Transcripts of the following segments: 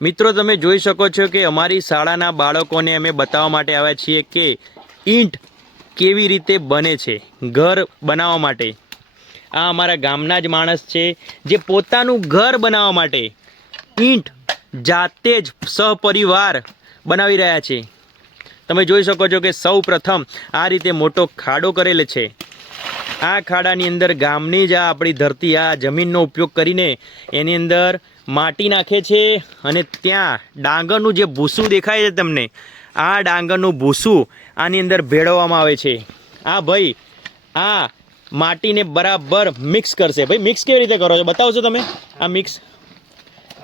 મિત્રો, તમે જોઈ શકો છો કે અમારી શાળાના બાળકોને અમે બતાવવા માટે આવ્યા છીએ કે ઈંટ કેવી રીતે બને છે, ઘર બનાવવા માટે. આ અમારા ગામના જ માણસ છે, જે પોતાનું ઘર બનાવવા માટે ઈંટ જાતે જ સહપરિવાર બનાવી રહ્યા છે. તમે જોઈ શકો છો કે સૌ પ્રથમ આ રીતે મોટો ખાડો કરેલ છે. આ ખાડાની અંદર ગામની જ આ આપણી ધરતી, આ જમીનનો ઉપયોગ કરીને એની અંદર માટી નાખે છે અને ત્યાં ડાંગરનું જે ભૂસું દેખાય છે તમને, આ ડાંગરનું ભૂસું આની અંદર ભેળવવામાં આવે છે. આ ભાઈ, આ માટીને બરાબર મિક્સ કરશે. ભાઈ મિક્સ કેવી રીતે કરો છો? બતાવશો તમે? આ મિક્સ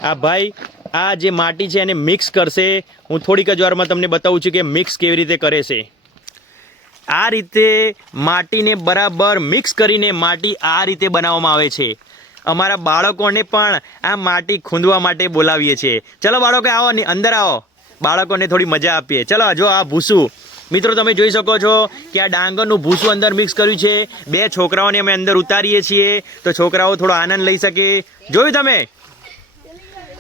આ ભાઈ, આ જે માટી છે એને મિક્સ કરશે. હું થોડીક જ વારમાં તમને બતાવું છું કે મિક્સ કેવી રીતે કરે છે. આ રીતે માટીને બરાબર મિક્સ કરીને માટી આ રીતે બનાવવામાં આવે છે. અમારા બાળકોને પણ આ માટી ખૂંદવા માટે બોલાવીએ છીએ. ચલો બાળકો, આવો ને અંદર આવો. બાળકોને થોડી મજા આપીએ. ચલો, જો આ ભૂસું. મિત્રો, તમે જોઈ શકો છો કે આ ડાંગરનું ભૂસું અંદર મિક્સ કર્યું છે. બે છોકરાઓને અમે અંદર ઉતારીએ છીએ. તો છોકરાઓ થોડો આનંદ લઈ શકે. જોયું તમે?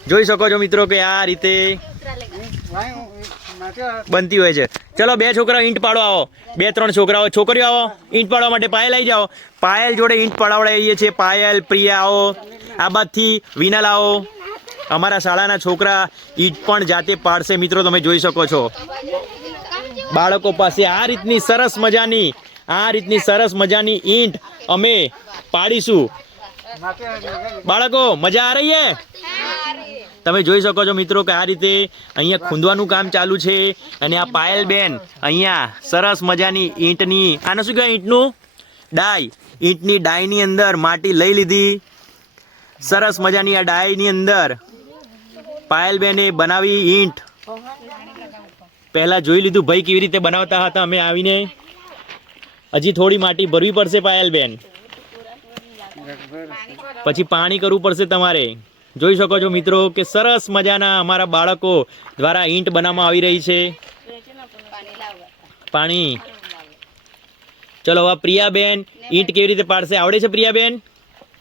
જોઈ શકો છો મિત્રો કે આ રીતે બનતી હોય છે. ચલો બે છોકરાઓ ઈંટ પાડો આવો. બે ત્રણ છોકરાઓ. છોકરીઓ આવો. ઈંટ પાડવા માટે પાયલ આવી જાઓ. પાયલ જોડે ઈંટ પડાવડાવીએ છીએ. પાયલ પ્રિયા આવો. આ બાદથી વિનલ આવો. અમારા શાળાના છોકરા ઈંટ પણ જાતે પાડશે. મિત્રો તમે જોઈ શકો છો. બાળકો પાસે આ રીતની સરસ મજાની આ રીતની સરસ મજાની ઈંટ અમે પાડીશું. બાળકો મજા આ રહી હે? તમે જોઈ શકો છો મિત્રો કે આ રીતે અહીંયા ખૂંદવાનું કામ ચાલુ છે અને આ પાયલ બેન અહીંયા સરસ મજાની ઈંટની, આને શું કહેવાય ઈંટનું? ડાય ઈંટની ડાયની અંદર માટી લઈ લીધી. સરસ મજાની આ ડાયની અંદર પાયલ બેને બનાવી ઈંટ. પહેલાં જોઈ લીધું ભાઈ કેવી રીતે બનાવતા હતા, અમે આવીને. હજી થોડી માટી ભરવી પડશે પાયલબેન પછી પાણી કરવું પડશે તમારે. જોઈ શકો છો મિત્રો કે સરસ મજાના અમારા બાળકો દ્વારા ઈંટ બનાવવામાં આવી રહી છે. પાણી. ચલો, હવે પ્રિયાબેન ઈંટ કેવી રીતે પાડશે? આવડે છે પ્રિયાબેન?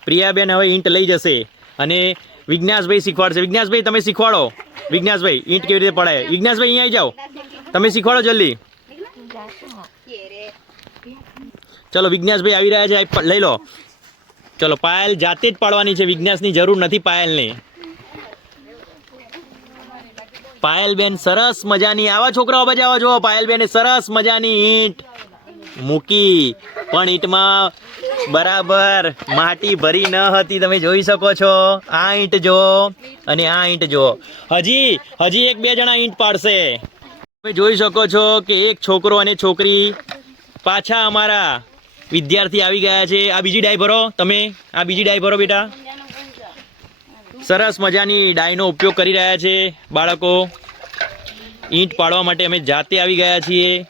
પ્રિયાબેન હવે ઈંટ લઈ જશે અને વિજ્ઞાસભાઈ શીખવાડશે. વિજ્ઞાસભાઈ, તમે શીખવાડો. વિજ્ઞાસભાઈ, ઈંટ કેવી રીતે પડાય? વિજ્ઞાસભાઈ, અહીંયા આવી જાઓ. તમે શીખવાડો જલ્દી. ચલો, વિજ્ઞાસભાઈ આવી રહ્યા છે. લઈ લો. ચલો, પાયલ જાતે જ પાડવાની છે, વિજ્ઞાસની જરૂર નથી પાયલને. પાયલબેન સરસ મજાની, આવા છોકરાઓ બજાવો જો પાયલબેન સરસ મજાની ઈંટ મૂકી. પણ ઈંટમાં બરાબર માટી ભરી ન હતી, તમે જોઈ શકો છો. આ ઈંટ જો અને આ ઈંટ જો હજી હજી એક બે જણા ઈંટ પાડશે. તમે જોઈ શકો છો કે એક છોકરો અને છોકરી પાછા અમારા વિદ્યાર્થી આવી ગયા છે. આ બીજી ડાય ભરો. તમે આ બીજી ડાય ભરો બેટા. સરસ મજાની ડાયનો ઉપયોગ કરી રહ્યા છે બાળકો. ઈંટ પાડવા માટે અમે જાતે આવી ગયા છીએ.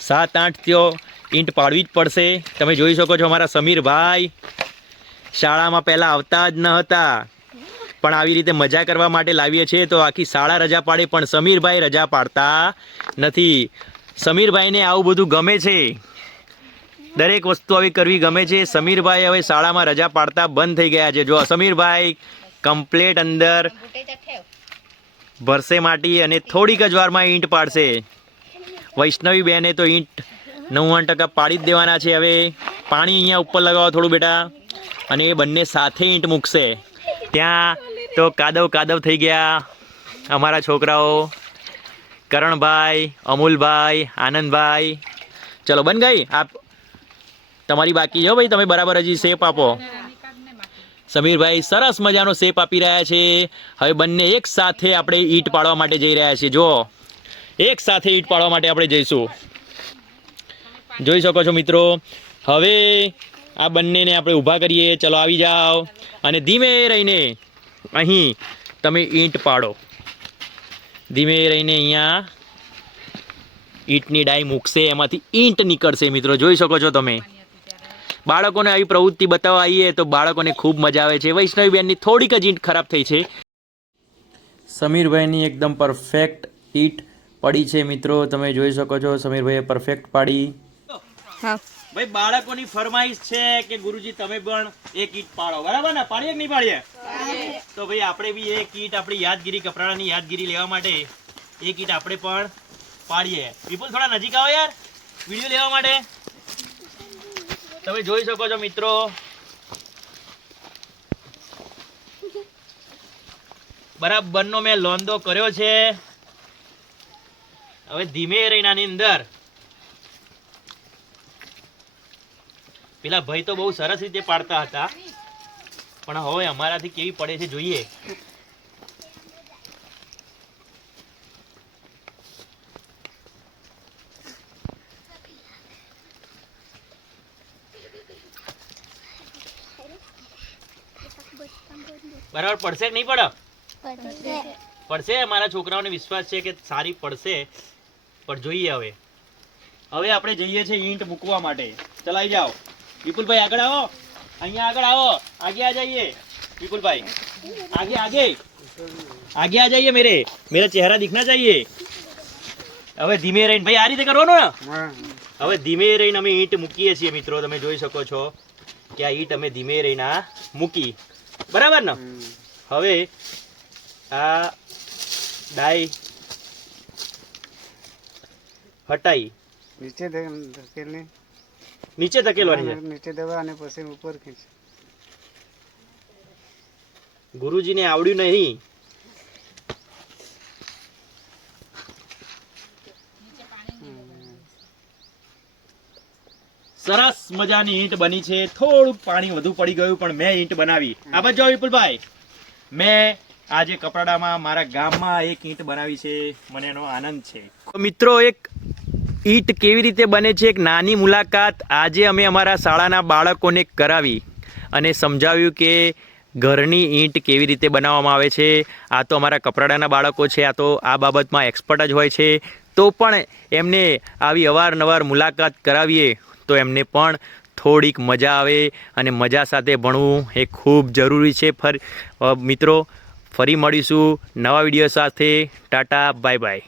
સાત, આઠ થયો. ઈંટ પાડવી જ પડશે. તમે જોઈ શકો છો અમારા સમીરભાઈ શાળામાં પહેલાં આવતા જ ન હતા. પણ આવી રીતે મજા કરવા માટે લાવીએ છીએ તો આખી શાળા રજા પાડે, પણ સમીરભાઈ રજા પાડતા નથી. સમીરભાઈને આવું બધું ગમે છે. દરેક વસ્તુ આવી કરવી ગમે છે. સમીરભાઈ હવે શાળામાં રજા પાડતા બંધ થઈ ગયા છે. જો સમીરભાઈ કમ્પ્લેટ અંદર ભરશે માટી અને થોડીક જ વારમાં ઈંટ પાડશે. વૈષ્ણવી બેને તો ઈંટ નવ્વાણું ટકા પાડી જ દેવાના છે. હવે પાણી અહીંયા ઉપર લગાવો થોડું બેટા. અને એ બંને સાથે ઈંટ મૂકશે. ત્યાં તો કાદવ કાદવ થઈ ગયા અમારા છોકરાઓ. કરણભાઈ, અમૂલભાઈ, આનંદભાઈ. ચલો બન ગઈ. આપ તમારી બાકી છે ભાઈ, તમે બરાબર હજી શેપ આપો. સમીરભાઈ સરસ મજાનો શેપ આપી રહ્યા છે. હવે બંને એક સાથે આપણે ઈંટ પાડવા માટે જઈ રહ્યા છીએ. જો એક સાથે ઈંટ પાડવા માટે આપણે જઈશું. જોઈ શકો છો મિત્રો, હવે આ બંનેને આપણે ઊભા કરીએ. ચલો, આવી જાઓ. અને ધીમે રહીને અહીં તમે ઈંટ પાડો. ધીમે રહીને અહીંયા ઈંટની ડાઈ મૂકશે. એમાંથી ઈંટ નીકળશે મિત્રો. જોઈ શકો છો તમે. બાળકોને આવી પ્રવૃત્તિ બતાવવા આવીએ તો બાળકોને ખૂબ મજા આવે છે. વૈષ્ણવીબેનની થોડીક જ ઈંટ ખરાબ થઈ છે. સમીરભાઈની એકદમ પરફેક્ટ ઈટ પડી છે મિત્રો. તમે જોઈ શકો છો સમીરભાઈએ પરફેક્ટ પાડી. હા. ભાઈ બાળકોની ફરમાઈશ છે કે ગુરુજી તમે પણ એક કીટ પાડો. બરાબર ને? પાડીએ કે નહીં પાડીએ? તો ભાઈ આપણે બી એ કીટ આપણી યાદગીરી કપડાની યાદગીરી લેવા માટે એ કીટ આપણે પણ પાડીએ. વિપુલ થોડા નજીક આવો યાર. વીડિયો લેવા માટે. તમે જોઈ શકો છો મિત્રો. બરાબરનો મેં લોંદો કર્યો છે. હવે ધીમે રહીને આની અંદર. પેલા ભાઈ તો બહુ સરસ રીતે પાડતા હતા. પણ હવે અમારાથી કેવી પડે છે જોઈએ. બરાબર પડશે કે નહીં પડે? પડશે. મારા છોકરાઓને વિશ્વાસ છે કે સારી પડશે પણ જોઈએ હવે. હવે આપણે જઈએ છીએ ઈંટ મૂકવા માટે. ચલાઈ જાઓ. વિપુલભાઈ આગળ આવો. અહીંયા આગળ આવો. આગે આ જઈએ. વિપુલભાઈ આગે આગે. આગે આ જઈએ મેરે. મેરા ચહેરા દીખના જઈએ હવે ધીમે રહીને. ભાઈ આ રીતે કરવાનું ને? હવે ધીમે રહીને અમે ઈંટ મૂકીએ છીએ મિત્રો. તમે જોઈ શકો છો કે આ ઈંટ અમે ધીમે રહીને મૂકી. બરાબર ને? હવે આ ડાઈ હટાઈ. નીચે ધકેલને. નીચે ધકેલવાની છે? નીચે દબા અને પછી ઉપર ખેંચ. ગુરુજીને આવડ્યું નહીં. સરસ મજાની ઈંટ બની છે. થોડુંક પાણી વધુ પડી ગયું, પણ મેં ઈંટ બનાવી. આ જાઓ વિપુલભાઈ. મેં આજે કપરાડામાં મારા ગામમાં એક ઈંટ બનાવી છે. મને એનો આનંદ છે. મિત્રો, એક ઈંટ કેવી રીતે બને છે? એક નાની મુલાકાત આજે અમે અમારા શાળાના બાળકોને કરાવી અને સમજાવ્યું કે ઘરની ઈંટ કેવી રીતે બનાવવામાં આવે છે. આ તો અમારા કપરાડાના બાળકો છે. આ તો આ બાબતમાં એક્સપર્ટ જ હોય છે. તો પણ એમને આવી અવારનવાર મુલાકાત કરાવીએ. તો એમને પણ થોડીક મજા આવે અને મજા સાથે ભણવું એ ખૂબ જરૂરી છે. ફર મિત્રો, ફરી મળીશું નવા વીડિયો સાથે. Tata bye bye